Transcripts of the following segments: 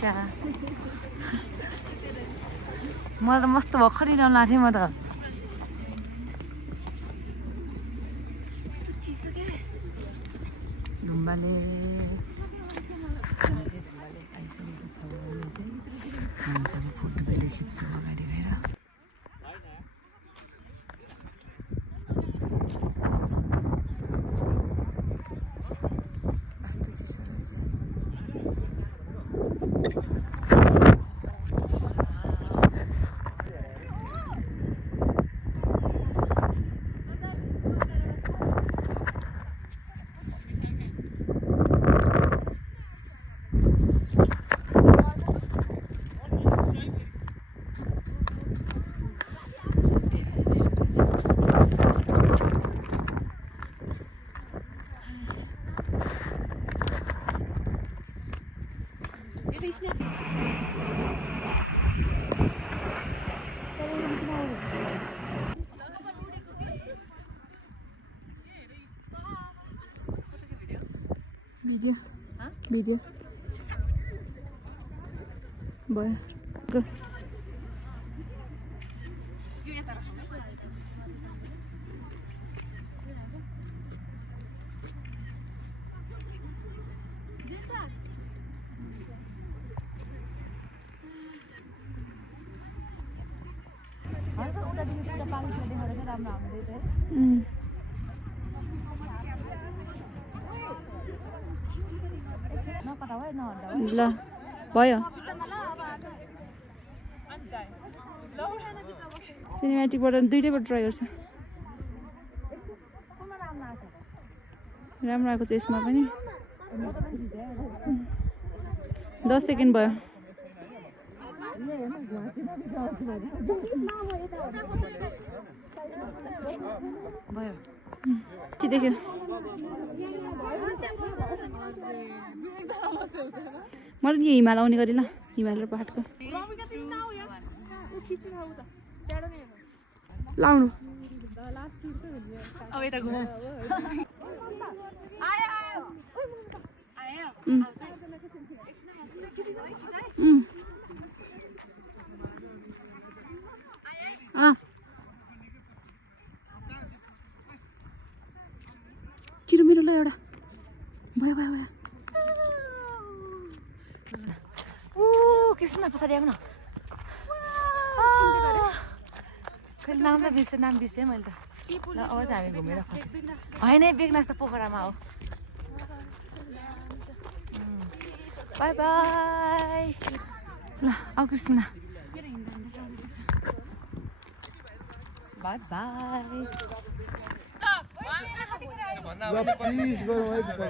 क्या मलाई त मस्तो भर्खरै ल्याउनु लाग्थेँ म त ढुम्बाले आइसकेको छ भने चाहिँ मान्छेले फोटो पनि खिच्छ अगाडि गएर कस्तो चिसो रहेछ भिडियो भयो गो ल भयो सिनेमेटिकबाट दुईटैबाट ट्राई गर्छ राम्रो आएको छ यसमा पनि 10 सेकेन्ड भयो भयो देख्यो मलाई नि हिमाल आउने गरी ल हिमाल र पहाडको लाउनु अब यता घुमौ किरो मेरो ल एउटा भयो भयो भयो कृष्ण पछाडि आउन कहिले नाम त बिर्सेँ मैले त ल अब चाहिँ हामी घुमेर होइन बेगनास त पोखरामा हो बाई बाई ल आऊ कृष्ण बाई बाई प्लिज गरौँ है त्यसो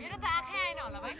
मेरो त आँखै आएन होला भाइ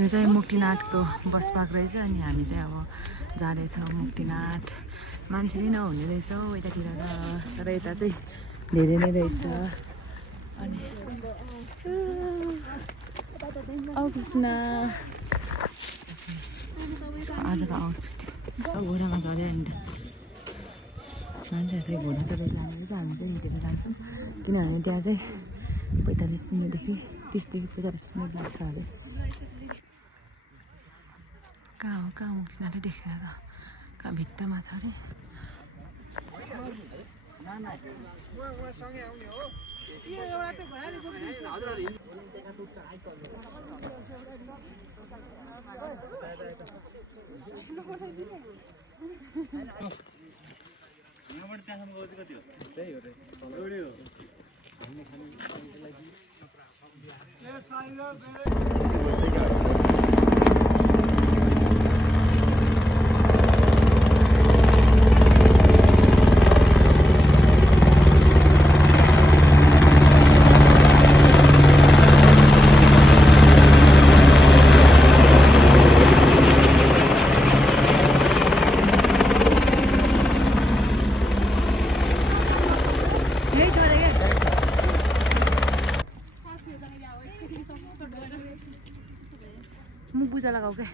यो चाहिँ मुक्तिनाथको बस पार्क रहेछ अनि हामी चाहिँ अब जाँदैछौँ मुक्तिनाथ मान्छे नै नहुने रहेछ यतातिर तर यता चाहिँ धेरै नै रहेछ अनि औ कृष्ण यसको आजको आउटफिट घोडामा चढ्यो नि त मान्छेहरू चाहिँ घोडा चढेर जाँदैछ हामी चाहिँ हिँडेर जान्छौँ किनभने त्यहाँ चाहिँ 45 मिनटदेखि 30 देखि 45 मिनट लाग्छ अरे कहाँ हो उनीहरूले देखेर त कहाँ भित्तामा छ अरे मुख बुझा लगाऊ क्या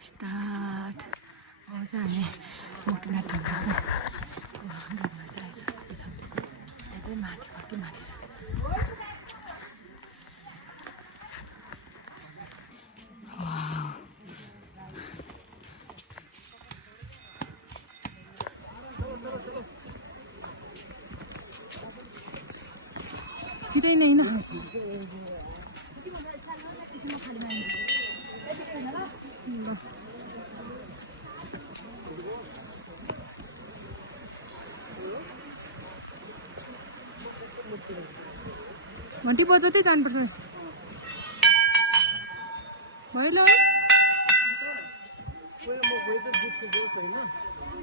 स्टार्ट अब चाहिँ हामी मोटुनाथ अझै माथि कति माथि छ छिटै नै न घन्टी बजाउँदै जानुपर्छ भयो ल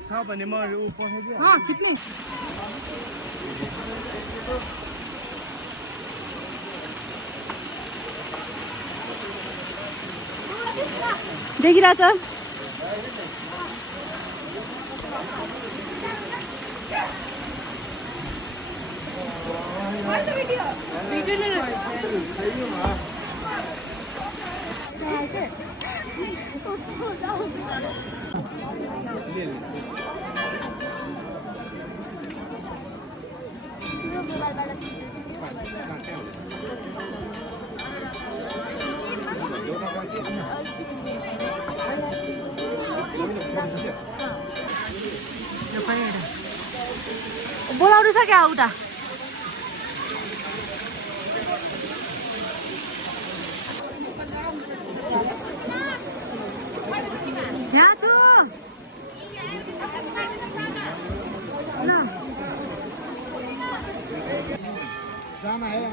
छ भने म ऊ पठाउँछु खिच्ने देखिरहेछ बोलाउनु छ क्या उता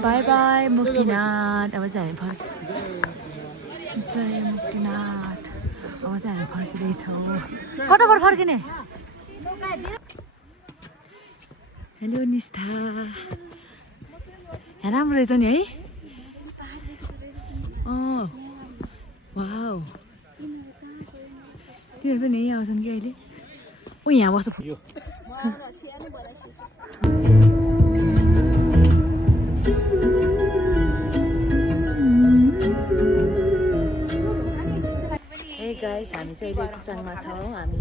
बाई बाई मुक्तिनाथ अब चाहिँ हामी जय मुक्तिनाथ अब चाहिँ हामी फर्किँदैछौँ कताबाट फर्किने हेलो निष्ठा राम्रो रहेछ नि है वाउ तिनीहरू पनि यहीँ आउँछन् कि अहिले ओ यहाँ बस्छ ए गाइस हामी चाहिँ अहिले चिसाङमा छौँ हामी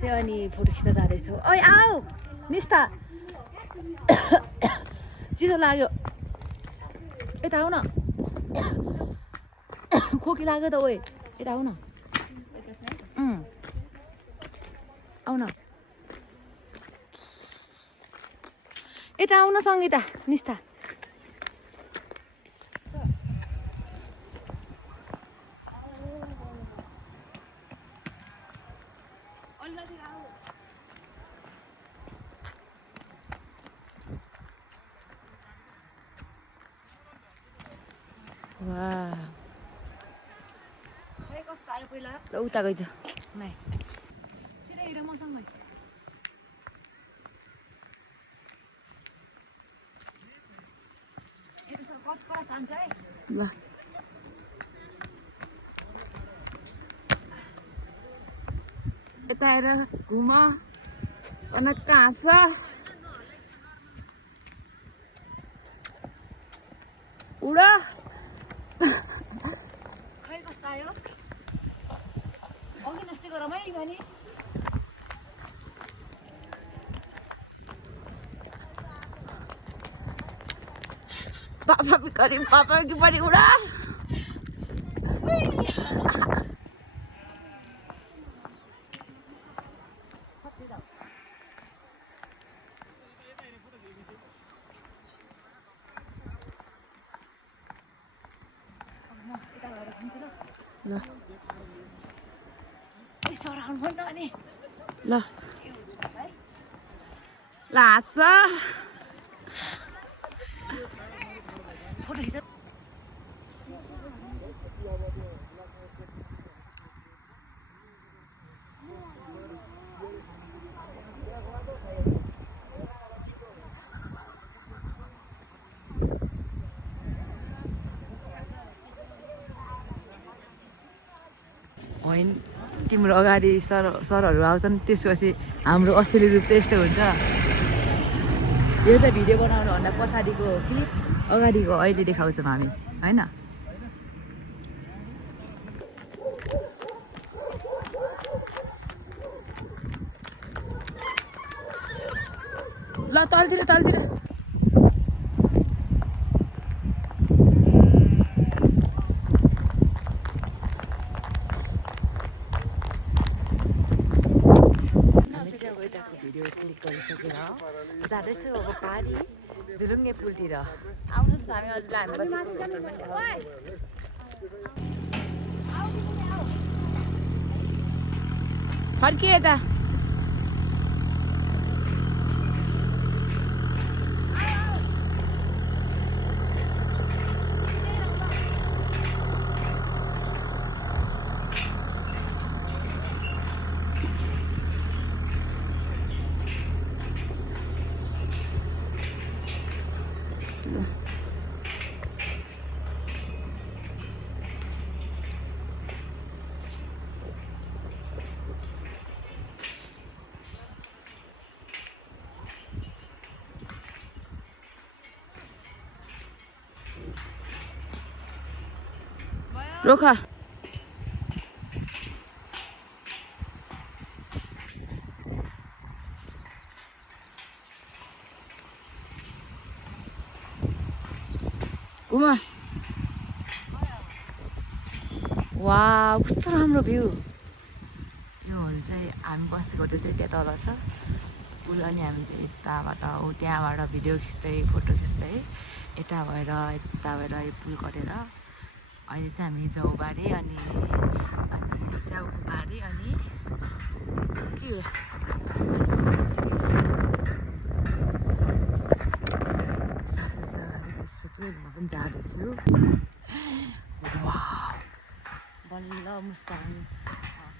चाहिँ अनि फोटो खिच्न जाँदैछौँ ओइ आऊ निष्ठा चिसो लाग्यो यता आऊ न खोकी लाग्यो त ओए यता आऊ न आऊ न यता आउन सङ्गीता निष्ठा ल उता गइज नाइ सिधै हिँड मसँगै ल यता आएर घुम कहाँ छ उडा खै कस्तो आयो अघि नष्टै गरम है भने पापा बिकरी पापा की बड़ी उड़ा ल ल लास फोटो खिच होइन तिम्रो अगाडि सरहरू आउँछन् त्यसपछि हाम्रो असली रूप चाहिँ यस्तो हुन्छ यो चाहिँ भिडियो बनाउनुभन्दा पछाडिको क्लिप अगाडिको अहिले देखाउँछौँ हामी होइन ल तलतिर तलतिर भिडियो क्लिक गरिसकेर जाँदैछु अब पारी झुलुङ्गे पुलतिर आउनुहोस् हामी हजुरलाई हामी फर्किए यता रोका घुमा वा कस्तो राम्रो भ्यू योहरू चाहिँ हामी बसेको त्यो चाहिँ त्यहाँ तल छ पुल अनि हामी चाहिँ यताबाट हो त्यहाँबाट भिडियो खिच्दै फोटो खिच्दै यता भएर यो पुल कटेर अहिले चाहिँ हामी जौबारी अनि स्याउबारी अनि के हो साह्रो जग्गाहरू बसिसक्यो म पनि जाँदैछु बल्ल मुस्ताङ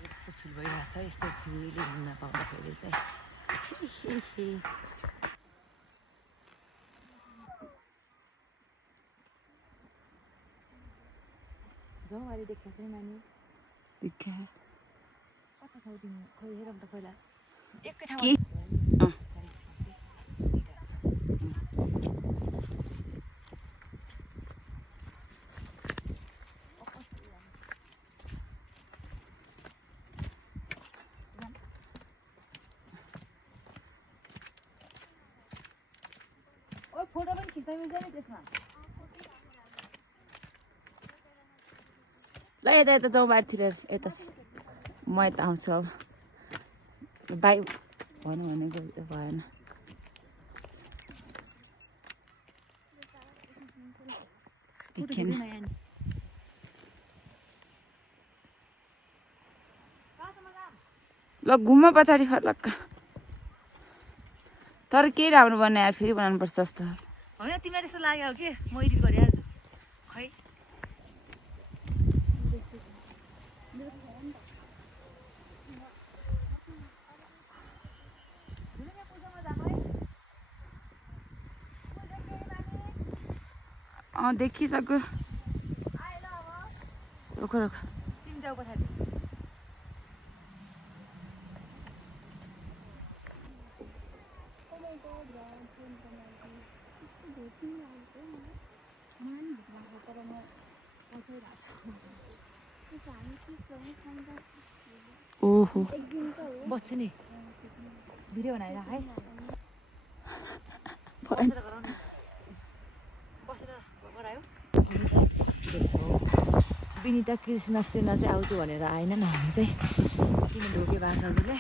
यस्तो फिल भइरहेको छ यस्तो फिल हिँड्न पाउँदाखेरि चाहिँ जौबारी देख्छ छैन नानी देखा कता छौ तिमी खोइ हेरौँ त पहिला एकै ठाउँमा फोटो पनि खिच्दै मिल्छ नि त्यसमा ल यता यता जौबारीतिर यता म यता आउँछु अब बाइक भनौँ भनेको भएन देखेन ल घुम्म पछाडि खर्लक्क तर के राम्रो बनाएर फेरि बनाउनुपर्छ जस्तो होइन तिमीलाई त्यस्तो लाग्यो के म एडिट गरिहाल्छु खै देखिसक्यो रोक रोक तिमी जाऊ पछाडि ओहो बस्छु नि भिडियो बनाएर है बसेर गराउनु बसेर गरायो विनिता क्रिसमस सेना चाहिँ आउँछु भनेर आएन नि हामी चाहिँ किन ढोके भाषाहरूले